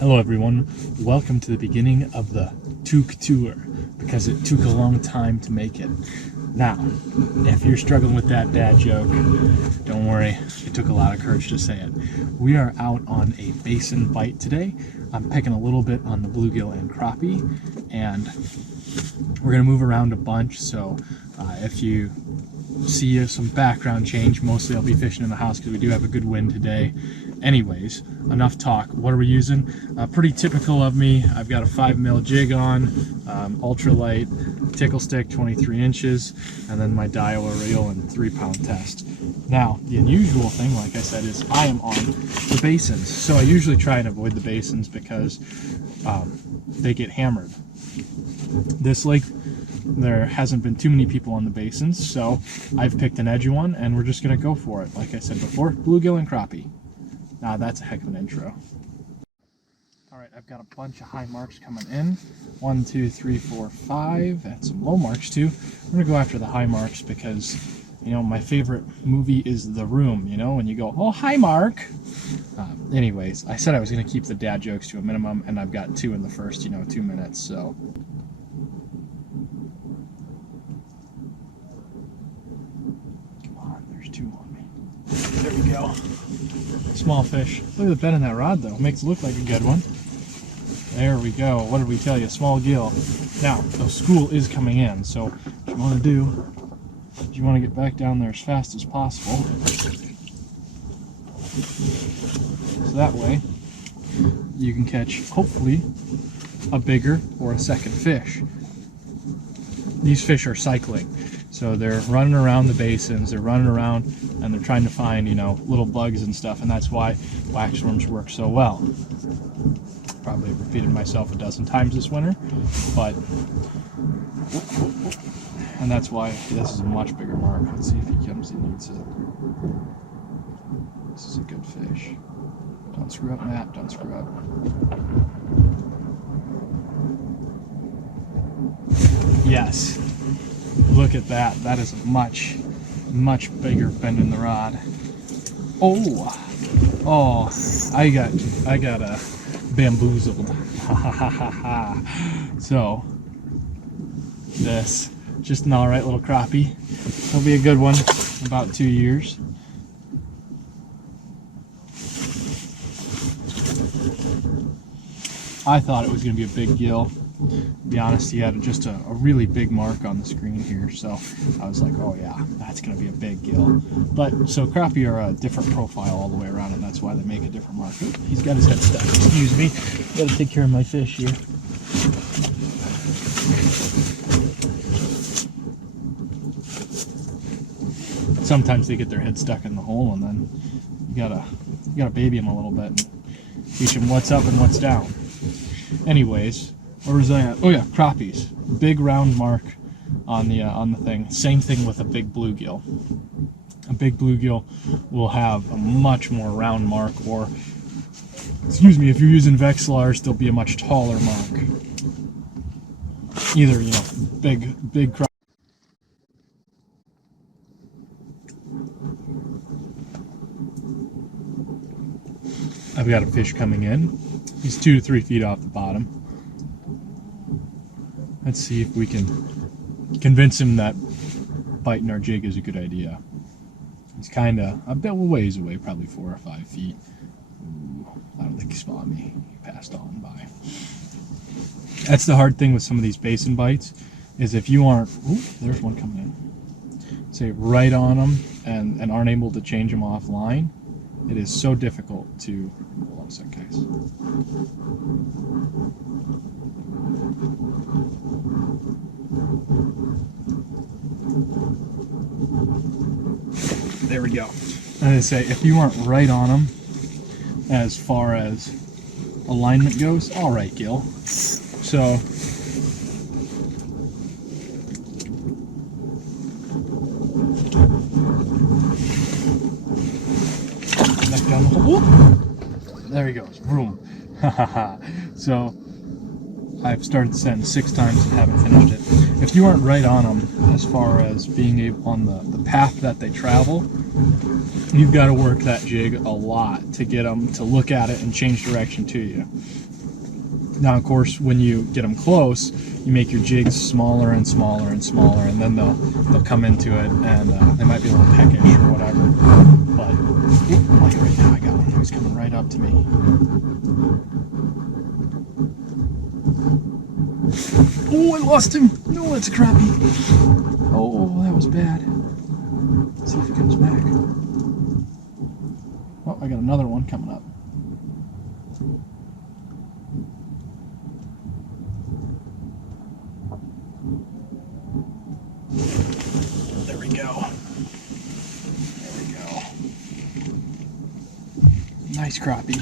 Hello everyone, welcome to the beginning of the toque tour, because it took a long time to make it. Now, if you're struggling with that dad joke, don't worry, it took a lot of courage to say it. We are out on a basin bite today. I'm picking a little bit on the bluegill and crappie, and we're going to move around a bunch, so if you see some background change, mostly I'll be fishing in the house because we do have a good wind today. Anyways, enough talk. What are we using? Pretty typical of me. I've got a 5mm jig on, ultralight tickle stick, 23 inches, and then my Daiwa reel and 3-pound test. Now, the unusual thing, like I said, is I am on the basins. So I usually try and avoid the basins because they get hammered. This lake, there hasn't been too many people on the basins, so I've picked an edgy one and we're just going to go for it. Like I said before, bluegill and crappie. Now that's a heck of an intro. Alright, I've got a bunch of high marks coming in. 1, 2, 3, 4, 5, and some low marks too. I'm going to go after the high marks because, you know, my favorite movie is The Room, you know, when you go, oh, hi Mark! Anyways, I said I was going to keep the dad jokes to a minimum, and I've got 2 in the first, 2 minutes, so... Come on, there's 2 on me. There we go. Small fish. Look at the bend in that rod though. Makes it look like a good one. There we go. What did we tell you? Small gill. Now, the school is coming in, so what you want to do is you want to get back down there as fast as possible. So that way you can catch, hopefully, a bigger or a second fish. These fish are cycling. So they're running around the basins, they're running around, and they're trying to find, little bugs and stuff, and that's why waxworms work so well. Probably repeated myself a dozen times this winter, but, and that's why this is a much bigger mark. Let's see if he comes in. This is a good fish. Don't screw up, Matt, don't screw up. Yes. Look at that. That is a much, much bigger bend in the rod. Oh, I got bamboozled. Ha ha ha ha ha. So, this, just an alright little crappie. It'll be a good one in about 2 years. I thought it was going to be a big gill. To be honest, he had just a really big mark on the screen here, so I was like, oh yeah, that's going to be a big gill. But, so crappie are a different profile all the way around, and that's why they make a different mark. Oop, he's got his head stuck, excuse me. Gotta take care of my fish here. Sometimes they get their head stuck in the hole, and then you gotta baby them a little bit and teach them what's up and what's down. Anyways, where was I at? Oh yeah, crappies. Big round mark on the thing. Same thing with a big bluegill. A big bluegill will have a much more round mark, or, excuse me, if you're using Vexilars, there'll be a much taller mark. Either, big crappie. I've got a fish coming in. He's 2 to 3 feet off the bottom. Let's see if we can convince him that biting our jig is a good idea. He's kind of a bit ways away, probably 4 or 5 feet. Ooh, I don't think he spotted me. He passed on by. That's the hard thing with some of these basin bites, is if you aren't, ooh, there's one coming in, say right on them and aren't able to change them offline, it is so difficult to, hold on a second, guys. There we go. And I say, if you aren't right on them as far as alignment goes, all right, Gil. So, back down the hole. There he goes. Vroom. So, I've started the sentence 6 times and haven't finished it. If you aren't right on them as far as being able on the path that they travel, you've got to work that jig a lot to get them to look at it and change direction to you. Now, of course, when you get them close, you make your jigs smaller and smaller and smaller, and then they'll come into it, and they might be a little peckish or whatever. But like right now, I got one who's coming right up to me. Oh, I lost him! No, it's a crappie. Oh, that was bad. Let's see if he comes back. Oh, I got another one coming up. There we go. There we go. Nice crappie.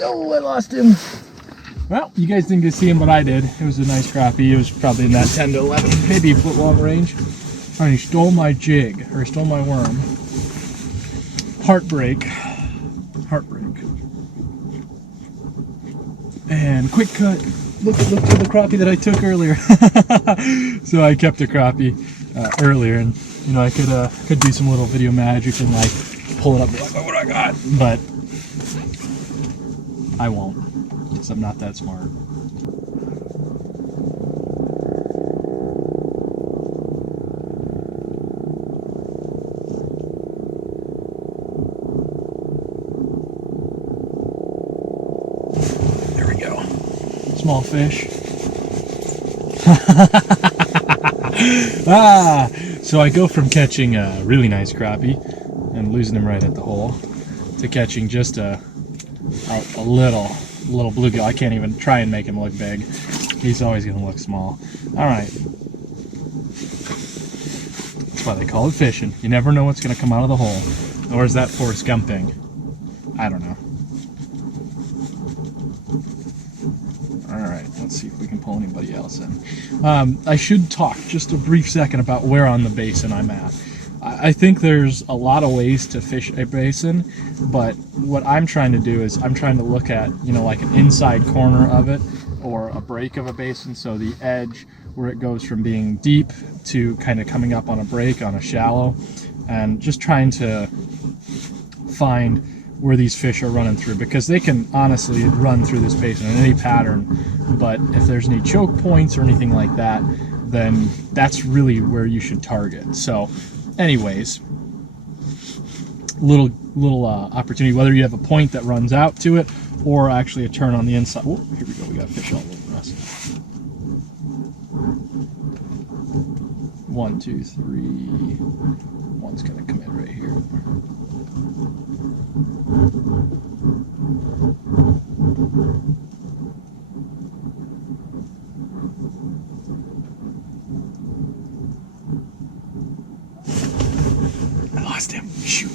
Oh, I lost him. Well, you guys didn't get to see him, but I did. It was a nice crappie. It was probably in that 10 to 11, maybe a foot long range. And he stole my jig, or stole my worm. Heartbreak. Heartbreak. And quick cut. Look at the crappie that I took earlier. So I kept a crappie earlier, and you know I could do some little video magic and like pull it up and be like, look what I got, but I won't, because I'm not that smart. There we go. Small fish. So I go from catching a really nice crappie and losing him right at the hole to catching just a little bluegill. I can't even try and make him look big. He's always going to look small. All right. That's why they call it fishing. You never know what's going to come out of the hole. Or is that Forrest Gumping? I don't know. Alright, let's see if we can pull anybody else in. I should talk just a brief second about where on the basin I'm at. I think there's a lot of ways to fish a basin, but what I'm trying to do is I'm trying to look at, you know, like an inside corner of it or a break of a basin, so the edge where it goes from being deep to kind of coming up on a break on a shallow, and just trying to find where these fish are running through, because they can honestly run through this basin in any pattern, but if there's any choke points or anything like that, then that's really where you should target. So anyways, little opportunity, whether you have a point that runs out to it or actually a turn on the inside. Oh, here we go, we got fish all over us. 1, 2, 3. One's gonna come in right here. I lost him. Shoot.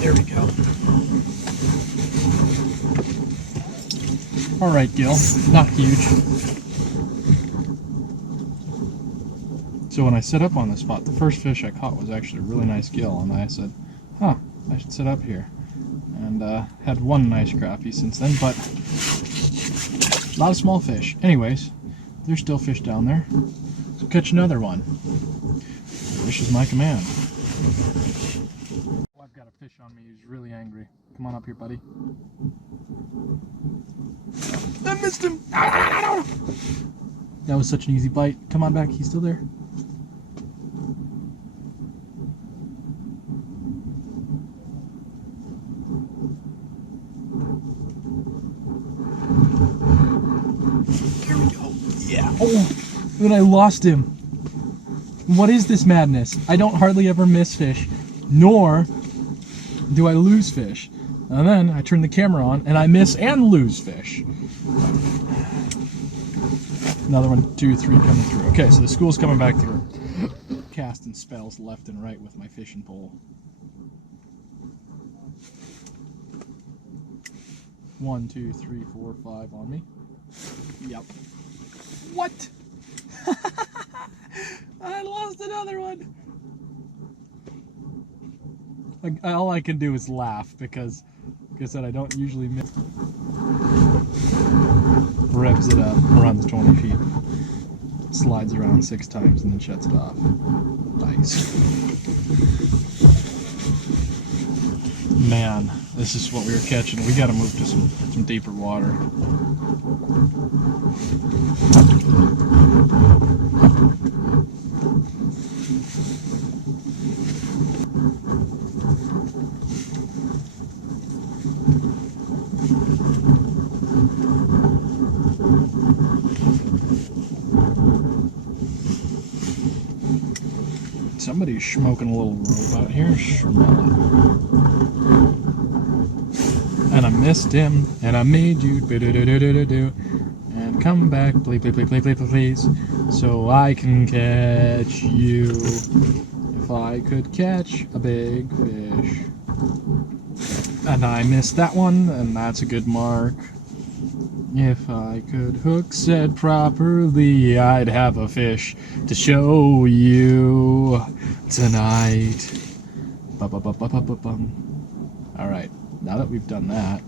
There we go. All right, gill. Not huge. So when I set up on this spot, the first fish I caught was actually a really nice gill, and I said, huh, I should set up here. And had one nice crappie since then, but a lot of small fish. Anyways, there's still fish down there. So catch another one. Fish is my command. Oh, I've got a fish on me. He's really angry. Come on up here, buddy. I missed him. That was such an easy bite. Come on back. He's still there. There we go. Yeah. Oh, then I lost him. What is this madness? I don't hardly ever miss fish, nor do I lose fish. And then I turn the camera on and I miss and lose fish. Another 1, 2, 3 coming through. Okay, so the school's coming back through. Casting spells left and right with my fishing pole. 1, 2, 3, 4, 5 on me. Yep. What? I lost another one. All I can do is laugh, because Like I said, I don't usually miss. Revs it up, runs 20 feet, slides around 6 times, and then shuts it off. Nice. Man, this is what we were catching. We got to move to some deeper water. Somebody's smoking a little rope out here. Smell it. And I missed him, and I made you do and come back, please, please, so I can catch you. If I could catch a big fish. And I missed that one, and that's a good mark. If I could hook set properly, I'd have a fish to show you tonight. Alright, now that we've done that,